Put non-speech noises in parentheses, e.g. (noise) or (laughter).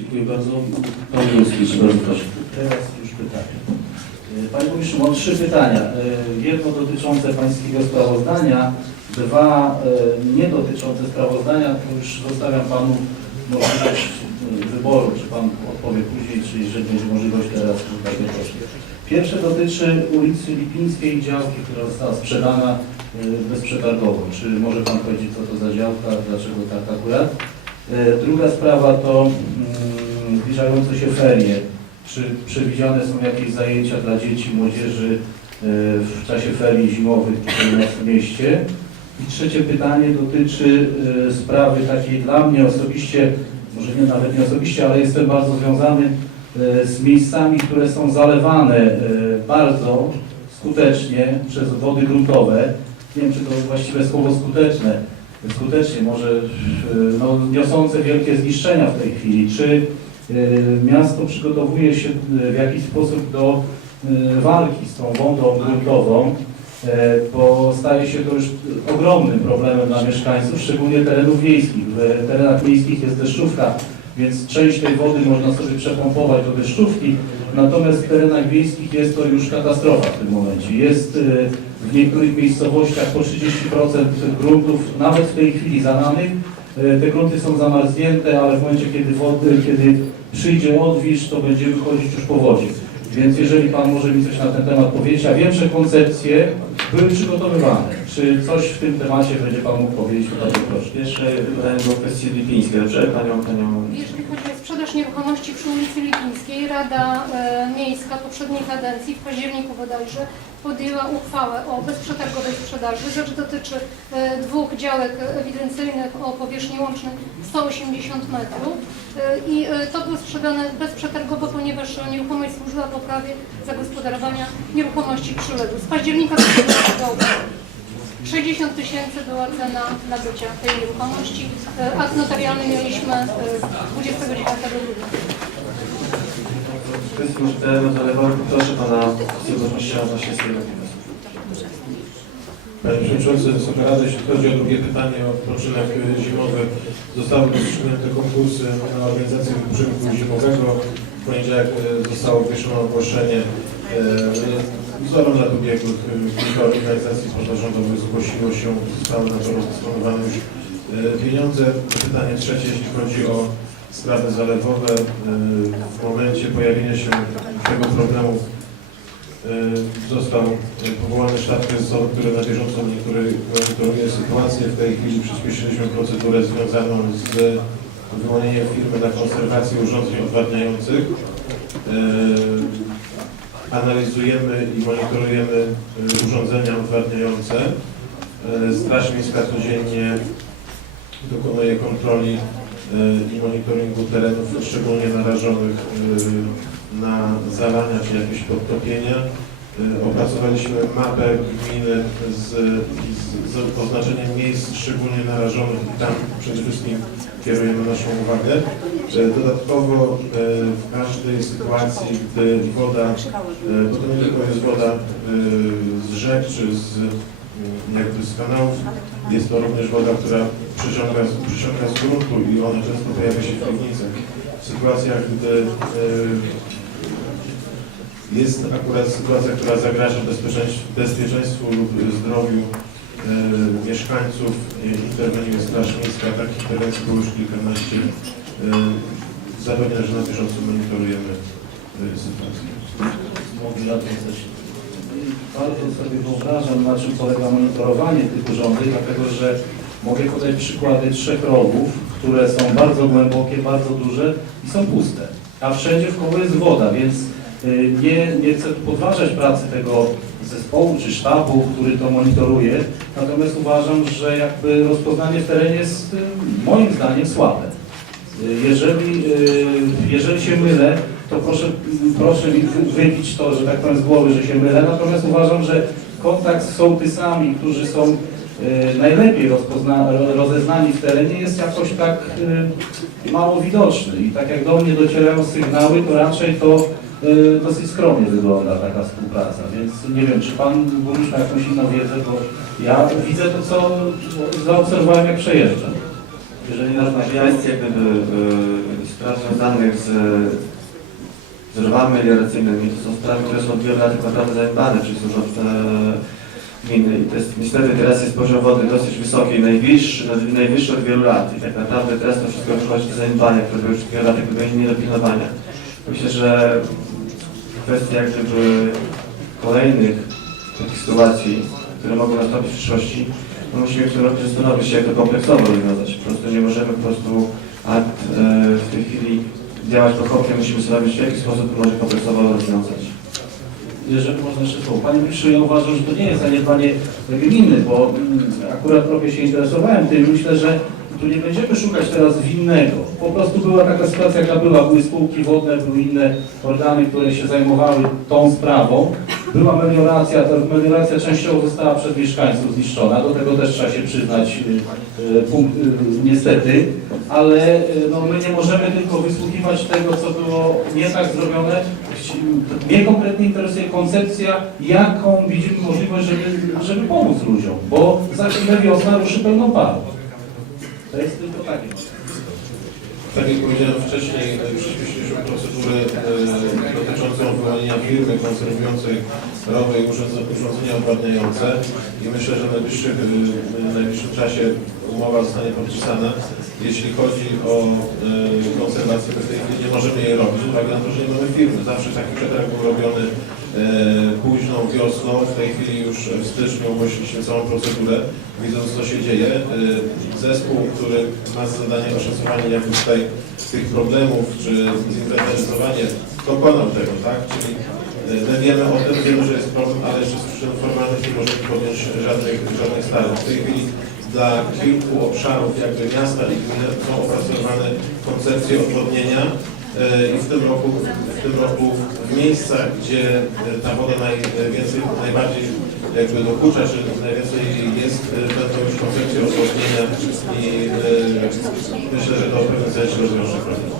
Dziękuję bardzo. Pan Górski, bardzo proszę. Teraz już pytanie. Y, Panie Burmistrzu, mam trzy pytania. Y, Jedno dotyczące Pańskiego sprawozdania, dwa y, nie dotyczące sprawozdania, to już zostawiam Panu możliwość wyboru, czy Pan odpowie później, czy jeżeli będzie możliwość teraz. Pierwsze dotyczy ulicy Lipińskiej, działki, która została sprzedana bezprzetargowo. Czy może Pan powiedzieć, co to za działka, dlaczego tak akurat? Druga sprawa to mm, zbliżające się ferie. Czy przewidziane są jakieś zajęcia dla dzieci, młodzieży y, w czasie ferii zimowych tutaj u w mieście? I trzecie pytanie dotyczy y, sprawy takiej dla mnie osobiście, może nie nawet nie osobiście, ale jestem bardzo związany y, z miejscami, które są zalewane bardzo skutecznie przez wody gruntowe. Nie wiem, czy to właściwe słowo skuteczne, skutecznie, może no, niosące wielkie zniszczenia w tej chwili. Czy miasto przygotowuje się y, w jakiś sposób do y, walki z tą wodą gruntową, e, bo staje się to już ogromnym problemem dla mieszkańców, szczególnie terenów wiejskich. W terenach miejskich jest deszczówka, więc część tej wody można sobie przepompować do deszczówki, natomiast w terenach wiejskich jest to już katastrofa w tym momencie. Jest w niektórych miejscowościach po 30% gruntów, nawet w tej chwili zalanych. E, Te grunty są zamarznięte, ale w momencie, kiedy, wody, kiedy przyjdzie odwilż, to będziemy chodzić już po wodzie. Więc jeżeli Pan może mi coś na ten temat powiedzieć, a wiem, że koncepcje były przygotowywane. Czy coś w tym temacie będzie Pan mógł powiedzieć? Bardzo proszę. Pierwsze pytanie było kwestii lipińskiej, dobrze? Panią, panią... Jeżeli chodzi o sprzedaż nieruchomości przy ulicy Lipińskiej, Rada e, Miejska poprzedniej kadencji w październiku bodajże podjęła uchwałę o bezprzetargowej sprzedaży. Rzecz dotyczy e, dwóch działek ewidencyjnych o powierzchni łącznej 180 metrów E, i to było sprzedane bezprzetargowo, ponieważ nieruchomość służyła poprawie zagospodarowania nieruchomości przyległych. Z października (coughs) do 60 tysięcy była cena nabycia tej nieruchomości. E, Akt notarialny mieliśmy e, 29 grudnia. W kwestii już terenu zalewowego, proszę Pana Sylwestra tego Panie Przewodniczący, Wysoka Rada, jeśli chodzi o drugie pytanie o odpoczynek y, zimowy, zostały rozstrzygnięte konkursy na organizację wypoczynku zimowego. W poniedziałek zostało ogłoszone ogłoszenie. Wzorem lat ubiegłych y, kilka organizacji pozarządowych zgłosiło się, zostały na to rozdysponowane już y, pieniądze. Pytanie trzecie, jeśli chodzi o sprawy zalewowe, w momencie pojawienia się tego problemu Został powołany sztab kryzysowy, który na bieżąco monitoruje sytuację. W tej chwili przyspieszyliśmy procedurę związaną z wyłonieniem firmy na konserwację urządzeń odwadniających. Analizujemy i monitorujemy y, urządzenia odwadniające. Y, Straż Miejska codziennie dokonuje kontroli y, i monitoringu terenów szczególnie narażonych na zalania czy jakieś podtopienia. Opracowaliśmy mapę gminy z, z, z oznaczeniem miejsc szczególnie narażonych i tam przede wszystkim kierujemy naszą uwagę. Dodatkowo y, w każdej sytuacji, gdy woda, y, bo to nie tylko jest woda y, z rzek czy z, jakby z kanałów, jest to również woda, która przyciąga, przyciąga z gruntu i ona często pojawia się w piwnicach. W sytuacjach, gdy jest akurat sytuacja, która zagraża bezpieczeństwu, lub zdrowiu e, mieszkańców. e, Interweniuje Straż Miejska. Takich interwencji było już kilkanaście. E, zapewniam, że na bieżąco monitorujemy e, sytuację. Na tym coś. Bardzo sobie wyobrażam, na czym polega monitorowanie tych urządzeń, dlatego że mogę podać przykłady trzech rowów, które są bardzo głębokie, bardzo duże i są puste. A wszędzie w koło jest woda, więc y, nie, nie chcę podważać pracy tego zespołu czy sztabu, który to monitoruje, natomiast uważam, że jakby rozpoznanie w terenie jest y, moim zdaniem słabe. Jeżeli, y, jeżeli się mylę, to proszę, proszę wybić to, że tak powiem z głowy, że się mylę. Natomiast uważam, że kontakt z sołtysami, którzy są y, najlepiej rozeznani w terenie jest jakoś tak y, mało widoczny. I tak jak do mnie docierają sygnały, to raczej to dosyć skromnie wygląda taka współpraca. Więc nie wiem, czy Pan burmistrz ma jakąś inną wiedzę, bo ja widzę to, co zaobserwowałem, jak przejeżdżam. Jeżeli można Natomiast jak gdyby y, straża związanych z z rowami melioracyjnymi. To są sprawy, które są od wielu lat tak naprawdę zaniedbane przez urząd e, gminy. I to jest, niestety teraz jest poziom wody dosyć wysoki, najwyższy, najwyższy od wielu lat. I tak naprawdę teraz to wszystko wychodzi do zaniedbania, które były już od wielu lat jakby nie do pilnowania. Myślę, że kwestia jak gdyby kolejnych takich sytuacji, które mogą nastąpić w przyszłości, musimy w tym roku zastanowić się, jak to kompleksowo rozwiązać. Po prostu nie możemy po prostu akt e, w tej chwili działać pochopnie, musimy zastanowić się, w jaki sposób to może kompleksowo rozwiązać. Jeżeli można jeszcze słowo. Panie Burmistrzu, ja uważam, że to nie jest zaniedbanie gminy, bo mm, akurat trochę się interesowałem tym. Myślę, że tu nie będziemy szukać teraz winnego. Po prostu była taka sytuacja, jaka była. Były spółki wodne, były inne organy, które się zajmowały tą sprawą. Była melioracja, ta melioracja częściowo została przez mieszkańców zniszczona. Do tego też trzeba się przyznać y, y, punkt, y, niestety. Ale no, my nie możemy tylko wysłuchiwać tego, co było nie tak zrobione. Mnie konkretnie interesuje koncepcja, jaką widzimy możliwość, żeby, żeby pomóc ludziom, bo za chwilę wiosna ruszy pełną parą. Jest tylko. Tak jak powiedziałem wcześniej, przyspieszyliśmy procedurę e, dotyczącą wyłonienia firmy konserwującej rowy i urządze- urządzenia odwadniające i myślę, że w najbliższych, e, w najbliższym czasie umowa zostanie podpisana. Jeśli chodzi o e, konserwację, to w tej chwili nie możemy jej robić, z uwagi na to, że nie mamy firmy. Zawsze taki przetarg był robiony późną wiosną, w tej chwili już w styczniu ogłosiliśmy całą procedurę, widząc co się dzieje. E, Zespół, który ma za zadanie oszacowanie jakby tutaj tych problemów, czy zinwentaryzowanie, dokonał tego, tak? Czyli e, my wiemy o tym, wiemy, że jest problem, ale jeszcze z przyczyn formalnych nie możemy podjąć żadnych, żadnych starań. W tej chwili dla kilku obszarów jakby miasta i gminy są opracowane koncepcje odwodnienia e, i w tym roku, w tym roku w miejscach, gdzie e, ta woda najwięcej, najbardziej jakby dokucza, czy najwięcej jest, e, będą już koncepcje odwodnienia i e, myślę, że to w pewnym sensie rozwiąże problem.